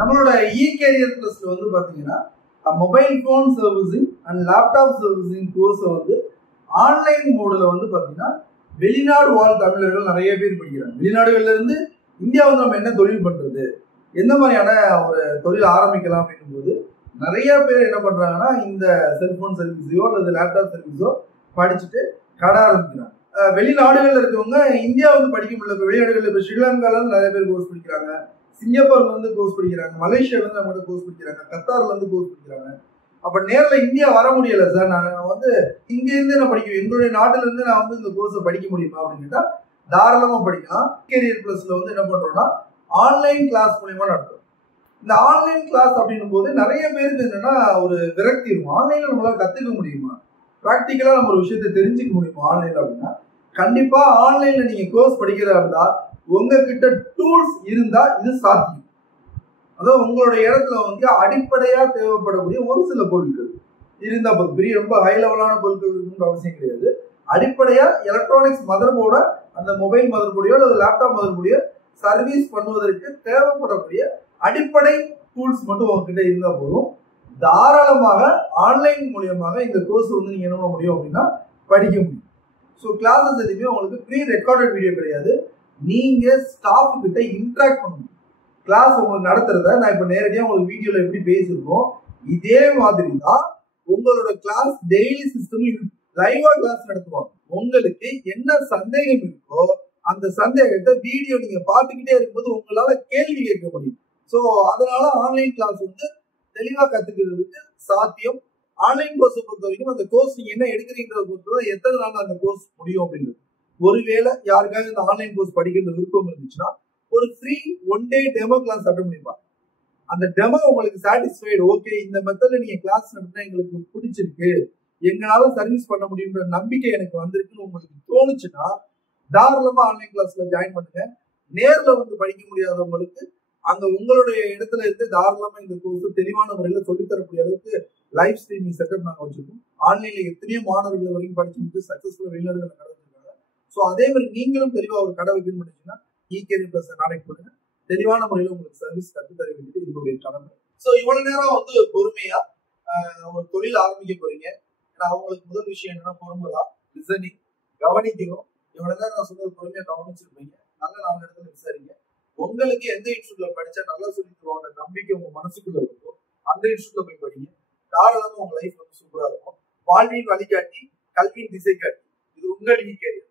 நம்மளோட இ-கேரியர் பிளஸ்ல வந்து பாத்தீங்கன்னா mobile phone servicing and laptop servicing கோர்ஸை வந்து ஆன்லைன் மோடில் வந்து பாத்தீங்கன்னா வெளிநாடு வாழ் தமிழர்கள் நிறைய பேர் படிக்கிறாங்க. வெளிநாடுகள்ல இருந்து இந்தியா வந்து நம்ம என்ன தொழில் பண்றது, எந்த மாதிரியான ஒரு தொழில் ஆரம்பிக்கலாம் அப்படின்னும் போது நிறைய பேர் என்ன பண்றாங்கன்னா இந்த செல்போன் சர்வீஸையோ அல்லது லேப்டாப் சர்வீஸோ படிச்சுட்டு கடை ஆரம்பிக்கிறாங்க. வெளிநாடுகள்ல இருக்கவங்க இந்தியா வந்து படிக்க முடியல. வெளிநாடுகள்ல இப்போ ஸ்ரீலங்கால இருந்து நிறைய பேர் கோர்ஸ் படிக்கிறாங்க, சிங்கப்பூர்ல இருந்து கோர்ஸ் படிக்கிறாங்க, மலேசியால இருந்து நம்ம கோர்ஸ் படிக்கிறாங்க, கத்தார்ல இருந்து கோர்ஸ் படிக்கிறாங்க. அப்ப நேர்ல இந்தியா வர முடியல சார், நான் வந்து இங்க இருந்து நான் படிக்க, எங்களுடைய நாட்டுல இருந்து நான் வந்து இந்த கோர்ஸை படிக்க முடியுமா அப்படின்னு கேட்டா தாராளமா படிக்கலாம். கேரியர் பிளஸ்ல வந்து என்ன பண்றோம்னா ஆன்லைன் கிளாஸ் மூலியமா நடத்தும். இந்த ஆன்லைன் கிளாஸ் அப்படின்னும் போது நிறைய பேருக்கு என்னன்னா ஒரு விரக்தி இருக்கும். ஆன்லைன்ல நம்மளால கத்துக்க முடியுமா, ப்ராக்டிக்கலா நம்ம ஒரு விஷயத்தை தெரிஞ்சுக்க முடியுமா ஆன்லைன்ல அப்படின்னா, கண்டிப்பா ஆன்லைன்ல நீங்க கோர்ஸ் படிக்கிறதா இருந்தா உங்ககிட்ட டூல்ஸ் இருந்தா இது சாத்தியம். அதாவது உங்களுடைய இடத்துல வந்து அடிப்படையா தேவைப்படக்கூடிய ஒரு சில பொருட்கள் இருந்தா போதும். பெரிய ரொம்ப ஹை லெவலான பொருட்கள் இருக்குன்ற அவசியம் கிடையாது. அடிப்படையா எலக்ட்ரானிக்ஸ் மதர் போர்ட, அந்த மொபைல் மதர் போர்டையோ அல்லது லேப்டாப் மதர் போர்டையோ சர்வீஸ் பண்ணுவதற்கு தேவைப்படக்கூடிய அடிப்படை டூல்ஸ் மட்டும் உங்ககிட்ட இருந்தா போதும். தாராளமாக ஆன்லைன் மூலியமாக இந்த கோர்ஸ் வந்து நீங்க என்ன பண்ண முடியும் அப்படின்னா படிக்க முடியும். ஸோ கிளாஸஸ் எதுவுமே உங்களுக்கு ப்ரீ ரெக்கார்டட் வீடியோ கிடையாது. நீங்க ஸ்டாஃப் கிட்ட இன்ட்ராக்ட் பண்ணணும். கிளாஸ் உங்களுக்கு நடத்துறத நான் இப்ப நேரடியாக உங்களுக்கு வீடியோல எப்படி பேசியிருக்கோம் இதே மாதிரி தான் உங்களோட கிளாஸ் டெய்லி சிஸ்டம் இருக்கு. லைவா கிளாஸ் நடத்துவாங்க. உங்களுக்கு என்ன சந்தேகம் இருக்கோ அந்த சந்தேகத்தை வீடியோ நீங்க பார்த்துக்கிட்டே இருக்கும்போது உங்களால கேள்வி கேட்க முடியும். ஸோ அதனால ஆன்லைன் கிளாஸ் வந்து தெளிவா கத்துக்கிறதுக்கு சாத்தியம். ஆன்லைன் கோர்ஸை பொறுத்த வரைக்கும் அந்த கோர்ஸ் நீங்க என்ன எடுக்கிறீங்கிறத பொறுத்தவரை எத்தனை நாள் அந்த கோர்ஸ் முடியும் அப்படின்றது. ஒருவேளை யாருக்காவது இந்த ஆன்லைன் கோர்ஸ் படிக்கிறது விருப்பம் இருந்துச்சுன்னா ஒரு free 1 day demo class attend பண்ணிப்பாங்க. அந்த டெமோ உங்களுக்கு சாட்டிஸ்ஃபைடு, ஓகே இந்த மெத்தட்ல நீங்க கிளாஸ் நடத்தினா எங்களுக்கு பிடிச்சிருக்கு, எங்களால சர்வீஸ் பண்ண முடியுன்ற நம்பிக்கை எனக்கு வந்திருக்குன்னு உங்களுக்கு தோணுச்சுன்னா தாராளமா ஆன்லைன் கிளாஸ்ல ஜாயின் பண்ணுங்க. நேர்ல வந்து படிக்க முடியாதவங்களுக்கு அங்க உங்களுடைய இடத்துல இருந்து தாராளமா இந்த கோர்ஸ் தெளிவான முறையில சொல்லித்தரக்கூடிய அளவுக்கு லைவ் ஸ்ட்ரீமிங் செட்டப் நாங்க வச்சிருக்கோம். ஆன்லைன்ல எத்தனையோ மாணவர்கள் வரைக்கும் படிச்சு முடிச்சு சக்சஸ்ஃபுல்லா வெளிநாடுகளை கடை வச்சிருக்காங்க. ஸோ அதே மாதிரி நீங்களும் தெளிவா ஒரு கடை வைக்கணும்னு நினைச்சீங்கன்னா இ-கேரியர் பிளஸ் கான்டெக்ட் பண்ணுங்க. தெளிவான முறையில உங்களுக்கு சர்வீஸ் கற்றுத்தர வேண்டியது எங்களுடைய கடமை. ஸோ இவ்வளவு நேரம் வந்து பொறுமையா ஒரு தொழில் ஆரம்பிக்க போறீங்க. ஏன்னா அவங்களுக்கு முதல் விஷயம் என்னன்னா பொறுமையா லிசனிங், கவனிக்கணும். இவ்வளவு நேரம் நான் சொன்னது பொறுமையா கவனிச்சிருப்பீங்க. நல்ல 4 இடத்துல விசாரிங்க. உங்களுக்கு எந்த இன்ஸ்டியூட்ல படிச்சா நல்லா சொல்லி தருவாங்க நம்பிக்கை உங்க மனசுக்குள்ள இருக்கும் அந்த இன்ஸ்டியூட்ல போய் படிங்க. தாராளமா உங்க லைஃப் வந்து சூப்பரா இருக்கும். வாழ்வின் வழிகாட்டி, கல்வியின் திசை காட்டி. இது உங்கள் இ-கேரியர்.